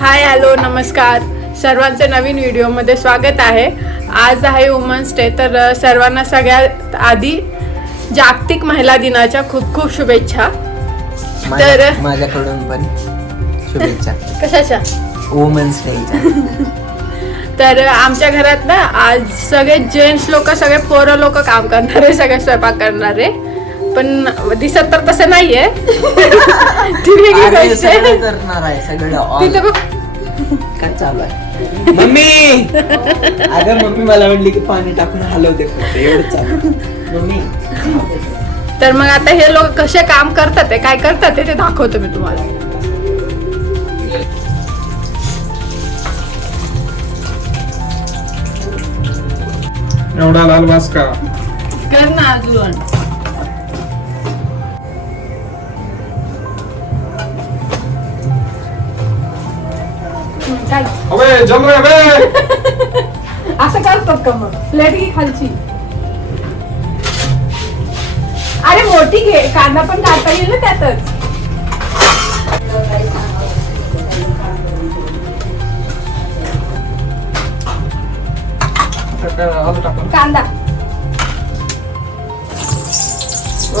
Hi hello नमस्कार, सर्वांचे नवीन व्हिडिओमध्ये स्वागत आहे. आज आहे वुमन्स डे, तर सर्वांना सगळ्यात आधी जागतिक महिला दिनाच्या खूप खूप शुभेच्छा. तर माझ्याकडून पण शुभेच्छा. कशाच्या? वुमन्स डेच्या. तर आमच्या घरात ना आज सगळे जेंट्स लोक, सगळे पोरं लोक काम करणारे, सगळे स्वयंपाक करणारे, पण दिसत तर तसं नाहीये. ती वेगळी गोष्ट आहे. करणार आहे सगळं. तिथं बघ काय चालू आहे मम्मी. अगं मम्मी मला म्हणली की पाणी टाकून हलवते फक्त, एवढं चालू. मम्मी तर मग आता हे लोक कसे काम करतात, काय करतात ते दाखवतो मी तुम्हाला. एवढा लाल वास का? कर ना अजून. काय अबे जम रे बे. असं करतात का मग? प्लेट घे खालची. अरे मोठी घे, कांदा पण काढता येईल ना त्यातच. कांदा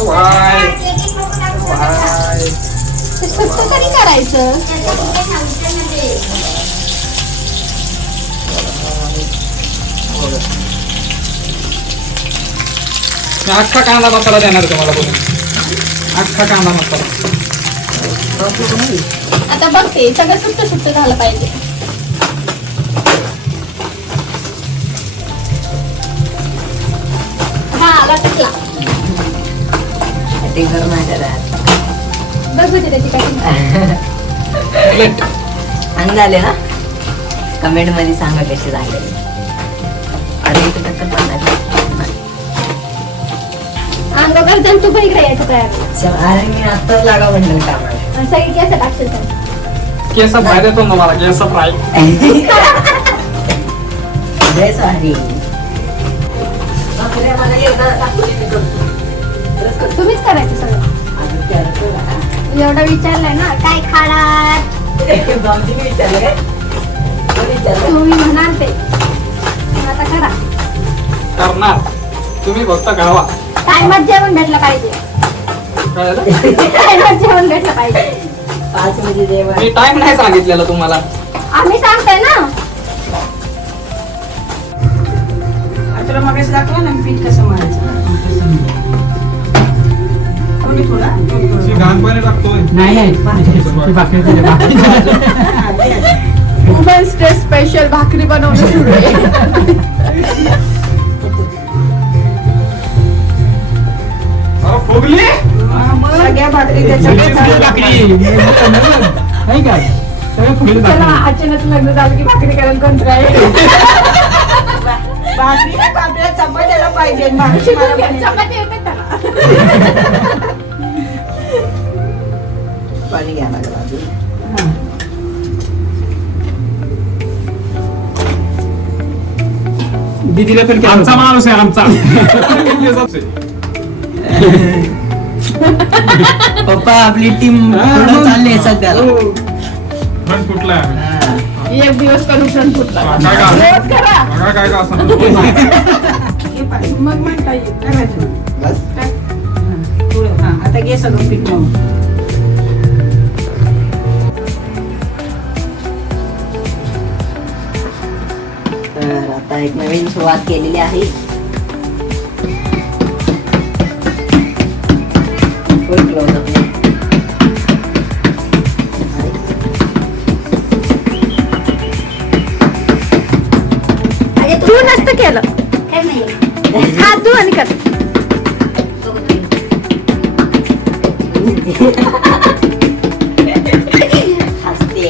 बाय बाय. कसं तरी करायचं. अख्खा कांदा मसाला देणार तुम्हाला बोलून. अख्खा कांदा मसाला. आता बघते सगळं सुट्ट सुट्ट झालं पाहिजे. हा आला टाकला. ते कर माझ्या बघ होते त्याची काय. छान झाले ना? कमेंट मध्ये सांगा कसे झाले. अरे इथं टक्कल बनवायचं. अंगावर जण तू पण इकडे यायचं तयार. अरे मी आत्ताच लागा म्हणलं कामाला. सगळी केस टाकशील त्यांना. केस फ्राय देतो ना मला. केस फ्राय. जय सॉरी. तुम्हीच करायचं सगळं. एवढं विचारलंय ना काय खाणार, तुम्ही म्हणाल ते आता करा. करणार तुम्ही फक्त खावा. टायमात जेवण भेटलं पाहिजे. काय झालं? टायमात जेवण भेटलं पाहिजे. 5 वाजे जेवण. मी टाइम नाही सांगितलेला तुम्हाला. आम्ही सांगतोय ना. तुला मगाशी दाखवा ना पीठ कसं मळायचं. घाण पाणी टाकतोय. वुमन्स डे स्पेशल भाकरी बनवणं सुरू आहे. अरे फुगली. सगळ्या भाकरी चला अचानक लग्न झालं की भाकरी करायला कोण राहील. भाकरी आपल्याला चपात्याला पाहिजे. चपाती येते त्याला. पाणी घ्या माझ्या बाजूला. दीदीला पण आमचा माणूस आहे आमचा. पप्पा आपली टीम चालली आहे सध्याला. पण कुठला आहे? एक दिवस करून सण फुटला. काय का? रोज करा. बघा काय का असं. मग म्हणता येईल करायचं. बस. थोडं हा आता घे सगळं पीठ मग. तर आता एक नवीन सुरुवात केलेली आहे. Full close-up. तू नसतं केलं. हात धु आणि कर. हसते.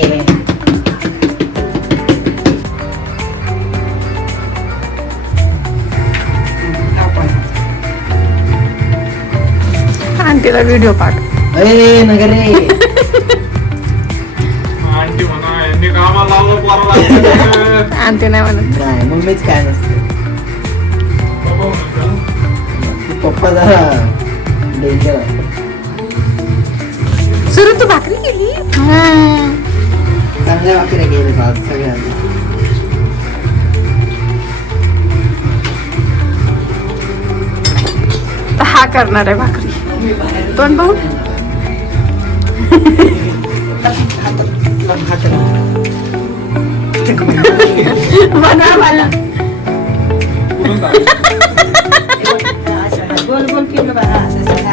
आंटीला व्हिडिओ पाठ. अरे नगरे. आंटी म्हणा यांनी कामाला लावलं पोराला. आंटी नाही म्हणत. नाही मम्मीच काय नसते. पप्पा जरा डेंजर आहे. भाकरी केली. चांगल्या भाकऱ्या गेल्या आज सगळ्यांना. हा करणार आहे भाकरी. दोन भाऊ कुठून का? गोल गोल फिरलं बघा असं सगळं.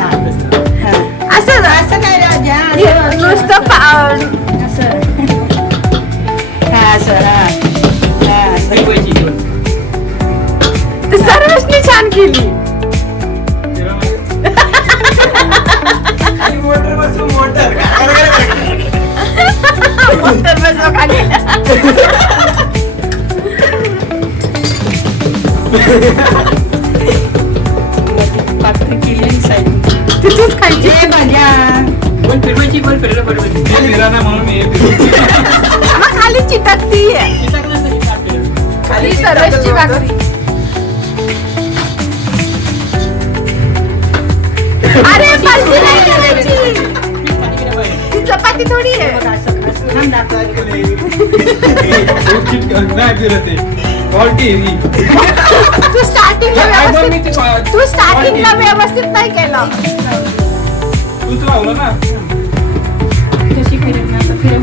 असं असं काय राजा नुसतं असं असं ते सर्वस्नी छान केली. मोटर बसू मोटर. मोटर बसव खाली. भाकरी केली आणि साईड तिथेच खायची. भाज्या हे फिरा ना म्हणून मी हे फिरवतो. मग खाली चिटकती आहे. ही सर्वस्ची भाकरी. अरे भाजी नाही करायची. ती चपाती थोडी आहे. नाही फिरत आहे. Quality आहे ही. तू स्टार्टिंगला व्यवस्थित नाही केलं. तूच लावलं ना. कशी फिरत ना असं फिरव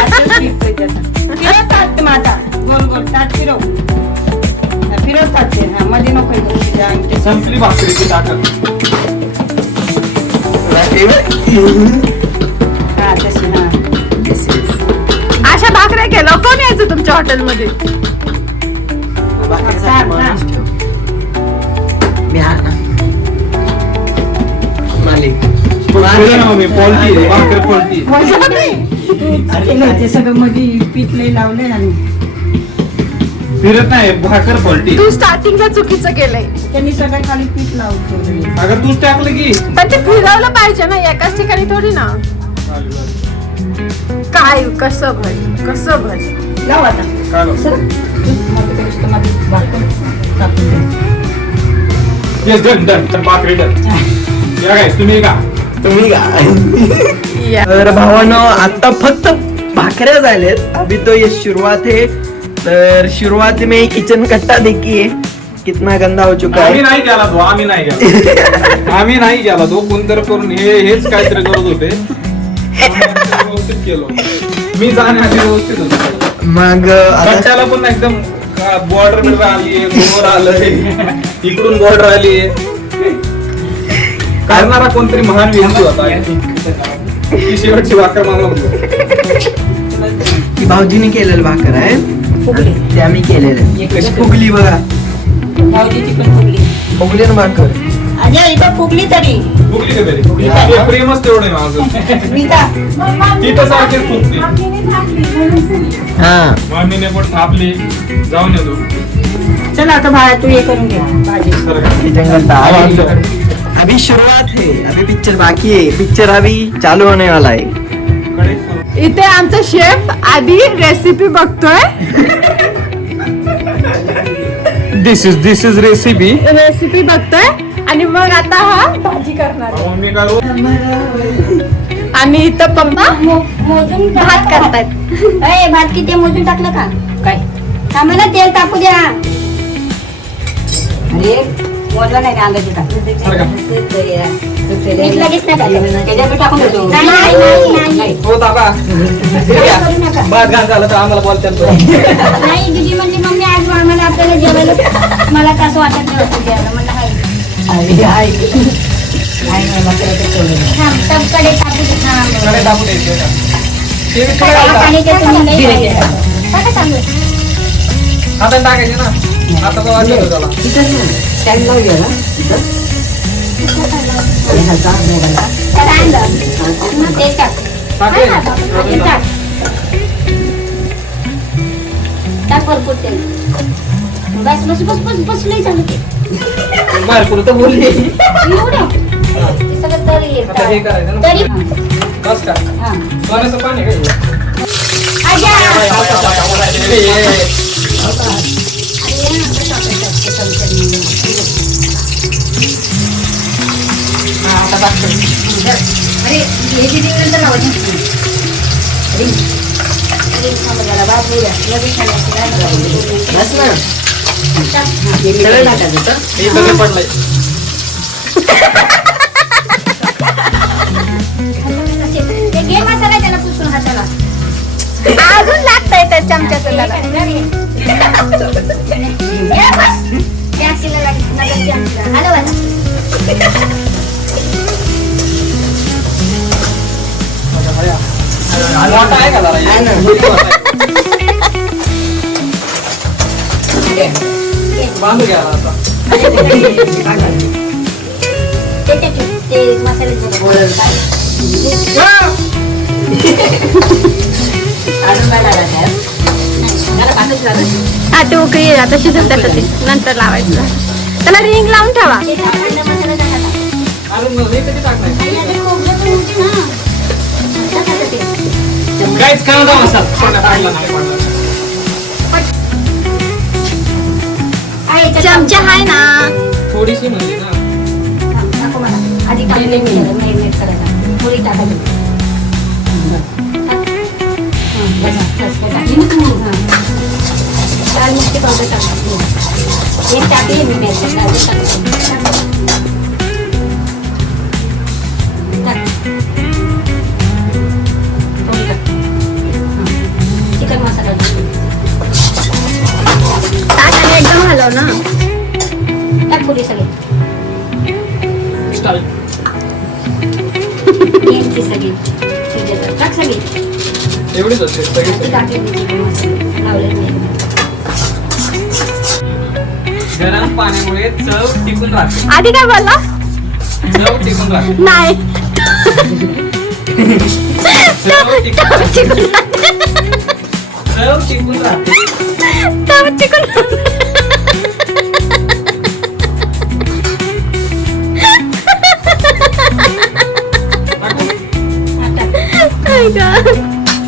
असं फिरतोय त्याचा. फिरव ताट माता गोल गोल ताट फिरव फिरव ताट ते हा मध्ये नको ते संपली भाकरीची ताकद. हा तशी हा अशा भाकऱ्या केलं कोण यायचं तुमच्या हॉटेलमध्ये? भाकरीसाठी माणूस ठेव. मी हा ना मालिक. फिरा ना मम्मी, पॉल्टी आहे, भाकर पॉल्टी. केलं ते सगळं मध्ये पीठ लई लावलंय आणि फिरत नाही भाकर पॉल्टी. तू स्टार्टिंगला चुकीचं केलंय. त्यांनी सगळं खाली पीठ लावून ठेवलं. अगं तूच टाकलं की. पण ते फिरवलं पाहिजे ना एकाच ठिकाणी थोडी ना. काय कसं भज लाव आता काय बघ. सर मध्ये भाकर टाकून दे. Yes, done. भाकरी डन. या guys, तुम्ही का? तुम्ही का? या. तर भावानो आता फक्त भाकऱ्या झाल्यात. अभी तो ये शुरुआत है. तर शुरुआत में किचन कट्टा देखिए कितना गंदा हो चुका आम्ही है. नाही गेला तो. आम्ही नाही गेला तो. कोणतरी करून हेच काहीतरी करत होते. व्यवस्थित केलं. मी जाण्याआधी व्यवस्थित होतो. मग आता कट्ट्याला पण एकदम बॉर्डर आली, गोवर आलंय, इकडून बॉर्डर आली. करणारा कोणतरी महान व्यक्ती होता. ती शेवटची भाकर मला होतो. ती भाऊजीने केलेलं भाकर आहे. ते आम्ही केलेलं. कशी फुगली बघा. भाऊजीची पण फुगली. फुगली ना भाकर. अजय इथं फुगली तरी फुगली का तरी? हे प्रेमच तेवढं आहे माझं. नीता ती तर सारखीच फुगली. हा मम्मीने पण थापली. जाऊन येतो. चला आता बाळा तू हे करून घे भाजी. किचन कट्टा अभी शुरुआत है. अभी पिक्चर बाकी है. पिक्चर अभी चालू होने वाला है. इथे आमचा शेफ आधी रेसिपी बघतोय. दिस इज रेसिपी बघतोय आणि मग आता हा भाजी करणार आहे. मम्मी करू. आणि इथं पप्पा मोजून भात करतात. अय भात किती मोजून टाकलं का काय आम्हाला तेल टाकू द्या. अरे मोजला नाही का अंदाजे टाकलं मीठ लगेच नाही टाकायचं. त्याच्यात टाकून देतो. नाही, नाही, नाही. हो दादा. करू नका. भात घाण झालं तर आम्हाला बोलतात. नाही दीदी म्हणजे मम्मी आज आम्हाला आपल्याला जेवायला मला कसं वाटत नाही होतं जेवायला म्हणलं हाय थांब सबकडे टाकू दे. थांब. कडे टाकून द्यायचं का? ते बी काय कडे घालता. पाणी ते तुम्ही लई पाहिजे. टाका चांगलं. हातात टाकायचे ना. आता तो वाजत होता त्याला. स्टँड लावून घ्या ना Stand up. मग ते टाक. टाकले? हा, ते टाक. टाक भरपूर तेल. बस बस बस बस बस लई झालं ते. बाहेर पुढं तर बोलली. एवढं? ते सगळं तरी आता हे करायचं ना. तरी बस का? हा. सोन्याचं पाणी आहे का? आजा. हे. अरे, आता टाकायचं ते चमच्याने. हा, आता भात कर. अरे हे किती नंतर लावायचं. भात लगेच बस ना सगळं टाकायचं का? हे सगळं पडलंय. ते घे मसाला त्याला पुसून हाताला. अजून लागतंय त्या चमच्याचं त्याला. मोठा आहे का जरा? आहे ना. बांधू घ्या आता. हा ते उकळी आता शिजत त्याचं ते नंतर लावायचं. त्याला रिंग लावून ठेवा. अजून हे कधी टाकणार? काहीच कांदा मसाला टाकला नाही पडला. चमचा आहे ना. थोडीशी म्हणजे ना आधी कांदे मॅरिनेट करायचा. थोडी टाकायची. लाल मिरची पावडर टाकायची. एक टाकली मी चिकन मसाला ताटाने एकदम हलव ना. टाक पुरी सगळी स्टाईल. यांची सगळी टाक सगळी. एवढीच असते सगळी. गरम पाण्यामुळे चव टिकून राहते. आधी काय बोलला? चव टिकून राहते. नाही चव टिकून राहते. चिकन चव टिकून राहते. चिकन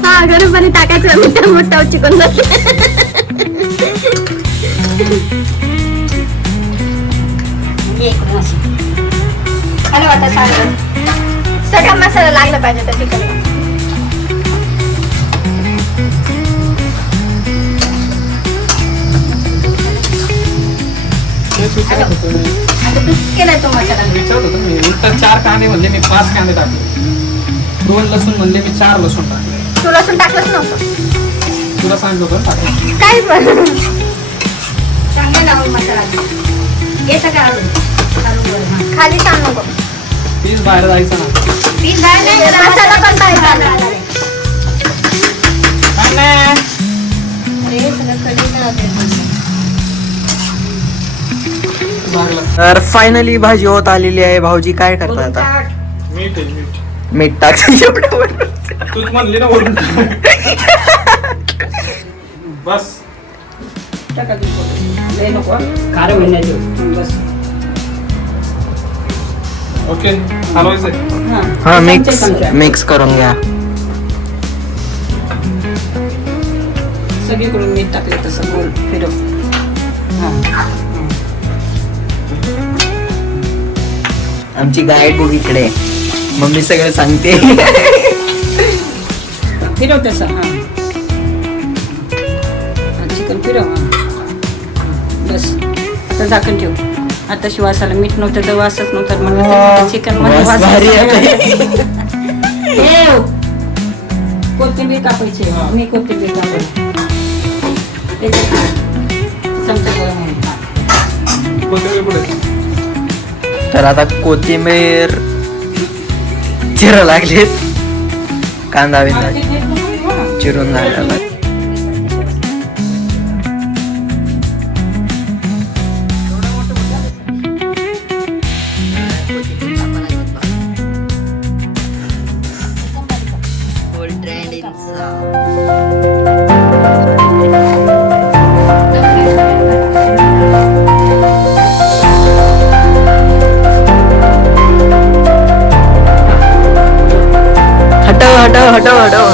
हा गरम पाणी टाकायचं. मोठा मोठा चिकन सगळा मसाला लागला पाहिजे त्या चिकनला. तेच विचारत होतो मी. आता तू केलाय तो मसाला. विचारत होतो मी. उलट 4 कांदे म्हणले मी 5 कांदे टाकले. 2 लसूण म्हणले मी 4 लसूण टाकले. तू लसूण टाकलंच नव्हतं. तुला सांगितलं होतं ना टाकायला. काय पण चांगला लावून मसाला हे सगळं हळूद खाली सांग नको. पीस बाहेर जायचं ना. पीस बाहेर नाही गेला. मसाला पण पाहिजे. हे सगळं कढईला लागलं. तर फायनली भाजी होत आलेली आहे. भाऊजी काय करतात आता? मीठ आहे, मीठ. मीठ टाकायचं एवढं वरून. तूच म्हणली ना वरून टाक. बस. टाका तू लय नको खारं होईल नाही देऊ. बस ओके हलवायचंय. हा मिक्स करून घ्या. सगळीकडून मीठ टाकले तसं गोल फिरव. आमची गाईड बुक इकडे. मम्मी सगळं सांगते. फिरव तसं. हा चिकन फिरव. बस आता झाकण ठेव. आता वासाला मीठ नव्हतं तर वासच नव्हतं म्हणलं चिकन मध्ये वास वास भारी ठेव. कोथिंबीर कापायची. मी कोथिंबीर कापायची. चमचा गरम होईल. कोथिंबीर पुढे. तर आता कोथिंबीर चिरा लागलेत. कांदा बिंदा चिरून झालेला. हटव.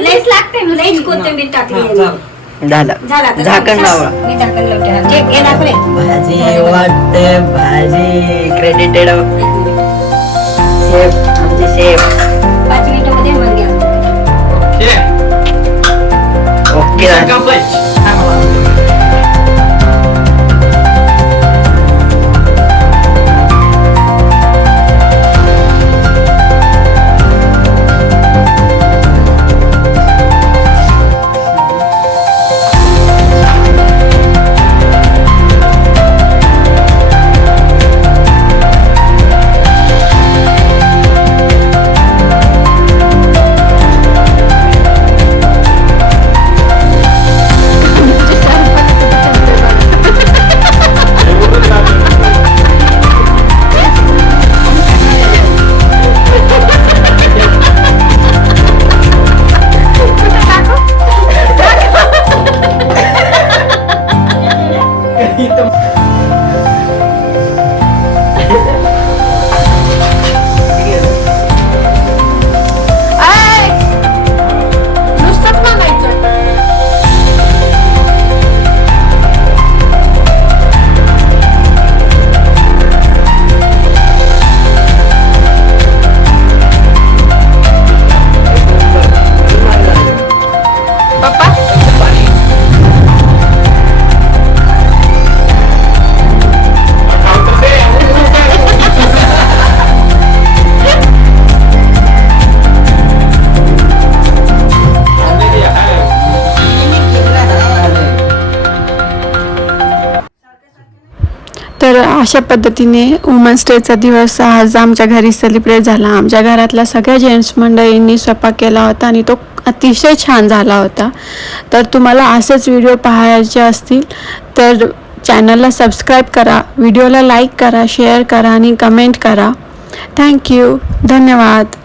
लईच लागते लईच कोथिंबीर टाकली आहे. झालं झाला आता. झाकण लावा. मी झाकण लावते. हा, जे घे ना पुढे. भाजी वाटते भाजी क्रेडिटेड शेफ आमचे शेफ 5 मिनिटांमध्ये मग घ्या. ओके नुसतंच मागायचं. पप्पा तर अशा पद्धतीने वुमन्स डेचा दिवस आज आमच्या घरी सेलिब्रेट झाला. आमच्या घरातल्या सगळ्या जेंट्स मंडळींनी स्वयंपाक केला होता आणि तो अतिशय छान झाला होता. तर तुम्हाला असेच व्हिडिओ पाहायचे असतील तर चॅनलला सबस्क्राईब करा, व्हिडिओला लाईक करा, शेअर करा आणि कमेंट करा. थँक्यू. धन्यवाद.